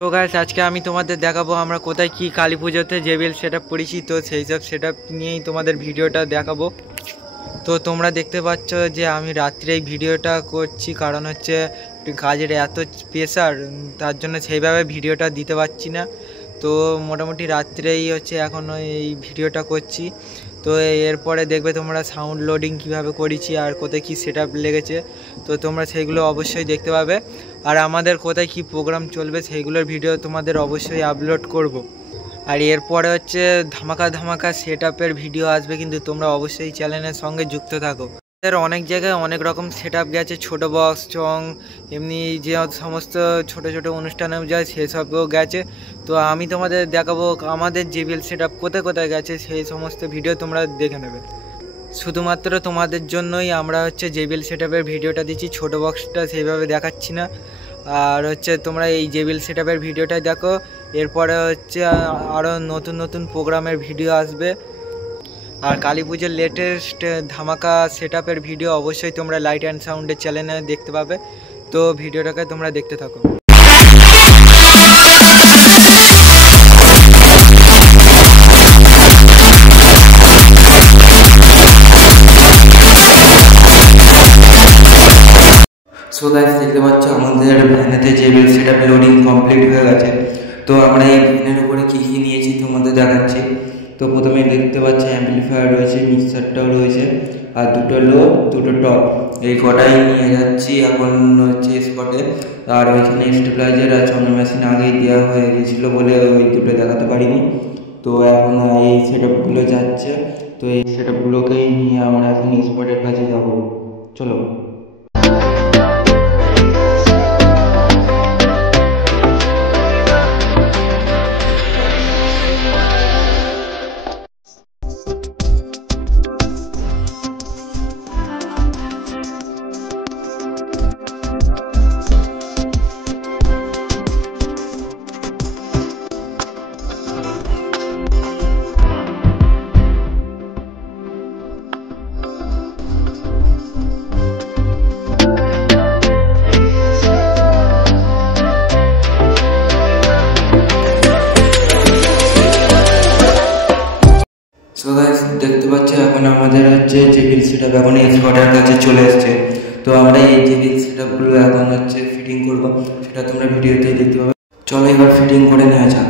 তো গাইস আজকে আমি তোমাদের দেখাবো আমরা কোথায় কি কালী পুজোতে জেবিএল সেটআপ করেছি। তো সেই সব সেটআপ নিয়েই তোমাদের ভিডিওটা দেখাবো। তো তোমরা দেখতে পাচ্ছ যে আমি রাত্রে এই ভিডিওটা করছি, কারণ হচ্ছে কাজের এত প্রেশার, তার জন্য সেইভাবে ভিডিওটা দিতে পারছি না। তো মোটামুটি রাত্রেই হচ্ছে এখন এই ভিডিওটা করছি। তো এরপরে দেখবে তোমরা সাউন্ড লোডিং কিভাবে করেছি আর কোথায় কি সেটআপ লেগেছে, তো তোমরা সেইগুলো অবশ্যই দেখতে পাবে। আর আমাদের কোথায় কি প্রোগ্রাম চলবে সেইগুলোর ভিডিও তোমাদের অবশ্যই আপলোড করব। আর এরপরে হচ্ছে ধামাকা ধামাকা সেটআপের ভিডিও আসবে, কিন্তু তোমরা অবশ্যই চ্যানেলের সঙ্গে যুক্ত থাকো। অনেক জায়গায় অনেক রকম সেটআপ গেছে, ছোট বক্স চং এমনি যে সমস্ত ছোট ছোট অনুষ্ঠানে যায় সেসবও গেছে। তো আমি তোমাদের দেখাবো আমাদের জেবিএল সেটআপ কোথায় কোথায় গেছে, সেই সমস্ত ভিডিও তোমরা দেখে নেবে। শুধুমাত্র তোমাদের জন্যই আমরা হচ্ছে জেবিএল সেটআপের ভিডিওটা দিচ্ছি, ছোট বক্সটা সেইভাবে দেখাচ্ছি না। আর হচ্ছে তোমরা এই জেবিএল সেটআপের ভিডিওটাই দেখো। এরপরে হচ্ছে আরও নতুন নতুন প্রোগ্রামের ভিডিও আসবে। আর কালী পুজোর লেটেস্ট ধামাকা সেটআপের ভিডিও অবশ্যই তোমরা লাইট অ্যান্ড সাউন্ডের চ্যানেলে দেখতে পাবে। তো ভিডিওটাকে তোমরা দেখতে থাকো। সো গাইস দেখতে পাচ্ছ আমাদের ভ্যানেতে জেবিএল সেটআপ লোডিং কমপ্লিট হয়ে গেছে। তো আমরা এই ভ্যানের উপরে কী কী নিয়েছি তোমাদের দেখাচ্ছি। তো প্রথমে দেখতে পাচ্ছি অ্যাম্পলিফায়ার রয়েছে, মিক্সারটাও রয়েছে, আর দুটো লো দুটো টপ, এই কটাই নিয়ে যাচ্ছি এখন হচ্ছে স্পটে। আর ওইখানে স্টেবিলাইজার আর চন্দ্র মেশিন আগেই দেওয়া হয়ে গিয়েছিলো বলে ওই দুটো দেখাতে পারিনি। তো এখন এই সেটআপগুলো যাচ্ছে, তো এই সেটআপগুলোকেই নিয়ে আমরা এখন স্পটের কাছে যাবো। চলো। সো গাইস দেখতে পাচ্ছি এখন আমাদের হচ্ছে জেবিএল সেটআপ এখন স্পটের কাছে চলে এসছে। তো আমরা এই জেবিএল সেটআপগুলো এখন হচ্ছে ফিটিং করব, সেটা তোমরা ভিডিওতে দেখতে পাবে। চলো এবার ফিটিং করে নেওয়া যাক।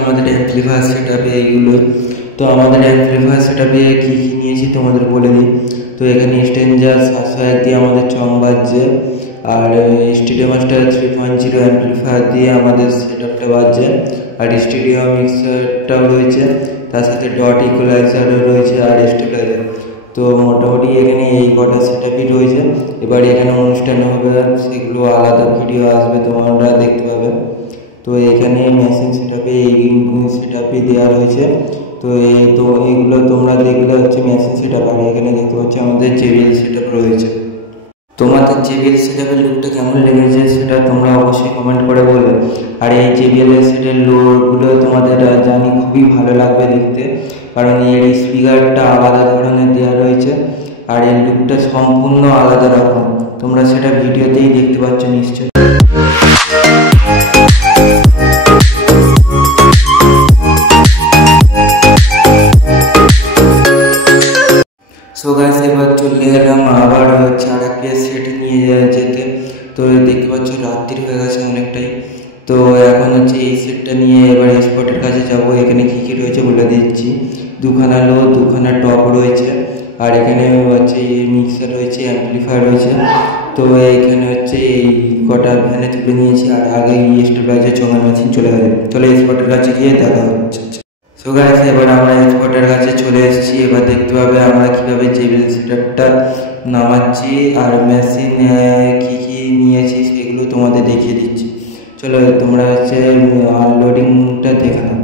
আমাদের অ্যাম্পলিফায়ার সেটআপে এইগুলো। তো আমাদের অ্যাম্পলিফায়ার সেটআপে কী কী নিয়েছি তোমাদের বলে দিই। তো এখানে স্ট্রেঞ্জার 701 দিয়ে আমাদের চং বাজছে, আর স্টুডিও মাস্টার 3.0 অ্যাম্পলিফায়ার দিয়ে আমাদের সেটআপটা বাজছে, আর স্টুডিও মিক্সারটাও রয়েছে, তার সাথে ডট ইকুয়ালাইজারও রয়েছে আর স্টেবিলাইজার। তো মোটামুটি এখানে এই কটা সেটআপই রয়েছে। এবার এখানে অনুষ্ঠান হবে, সেগুলো আলাদা ভিডিও আসবে, তোমরা দেখতে পাবে। তো এখানে মেশিন সেটআপে এই সেটআপে দেওয়া রয়েছে। তো এইগুলো তোমরা দেখলে হচ্ছে মেশিন সেটআপ, আর এখানে দেখতে পাচ্ছি আমাদের JBL সেটআপ রয়েছে। তোমাদের JBL সেটআপের লুকটা কেমন লেগেছে সেটা তোমরা অবশ্যই কমেন্ট করে বলবে। আর এই JBL সেটের লুকগুলো তোমাদের জানি খুবই ভালো লাগবে দেখতে, কারণ এর স্পিকারটা আলাদা ধরনের দেওয়া রয়েছে, আর এর লুকটা সম্পূর্ণ আলাদা রকম। তোমরা সেটা ভিডিওতেই দেখতে পাচ্ছ নিশ্চয়ই। সো গাইস, এবার চলে এলাম আবার হচ্ছে আর একটা সেট নিয়ে যেতে। তো দেখতে পাচ্ছ রাত্রি হয়ে গেছে অনেকটাই। তো এখন হচ্ছে এই সেটটা নিয়ে এবার স্পটের কাছে যাব। এখানে কী কী রয়েছে বলে দিচ্ছি। দুখানা লো, দুখানা টপ রয়েছে, আর এখানে হচ্ছে মিক্সার রয়েছে, অ্যাম্পলিফায়ার রয়েছে। তো এইখানে হচ্ছে এই কটা ভ্যানে তুলে নিয়েছি, আর আগে স্টেবিলাইজার চোঙার মেশিন চলে গেছে। চলে স্পটের কাছে গিয়ে দেখা হচ্ছে। সো গাইস, এবার আমরা স্পটের কাছে চলে এসেছি। এবার দেখতে পাবে আমরা কীভাবে JBL সেটআপটা নামাচ্ছি, আর মেশিন কী কী নিয়েছি সেগুলো তোমাদের দেখিয়ে দিচ্ছি। চলো তোমরা হচ্ছে আনলোডিংটা দেখে নাও।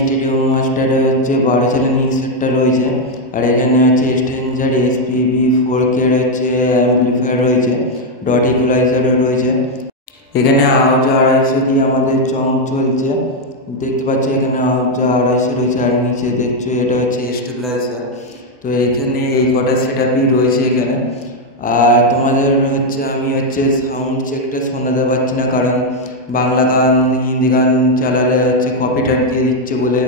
স্টুডিও মাস্টারে হচ্ছে 12 চ্যানেল মিক্সারটা রয়েছে, আর এখানে হচ্ছে স্ট্রেঞ্জার এসপিবি 4K হচ্ছে অ্যাম্পলিফায়ার রয়েছে, ডট ইকুয়ালাইজারও রয়েছে। এখানে আওয়াজ 250 দিয়ে আমাদের চং চলছে, দেখতে পাচ্ছ এখানে আওয়াজ 250 রয়েছে। আর নিচে দেখছো এটা হচ্ছে স্টেবিলাইজার। তো এইখানে এই কটা সেটআপই রয়েছে এখানে। আর তোমাদের হচ্ছে আমি হচ্ছে সাউন্ড চেকটা শোনাতে পারছি না, কারণ বাংলা গান হিন্দি গান চালালে হচ্ছে কপিরাইট দিয়ে দিচ্ছে বলে।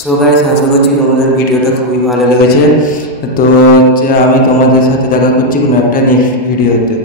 সো গাইস, আশা করছি তোমাদের ভিডিওটা খুবই ভালো লেগেছে। তো হচ্ছে আমি তোমাদের সাথে দেখা করছি কোনো একটা নেক্সট ভিডিওতে।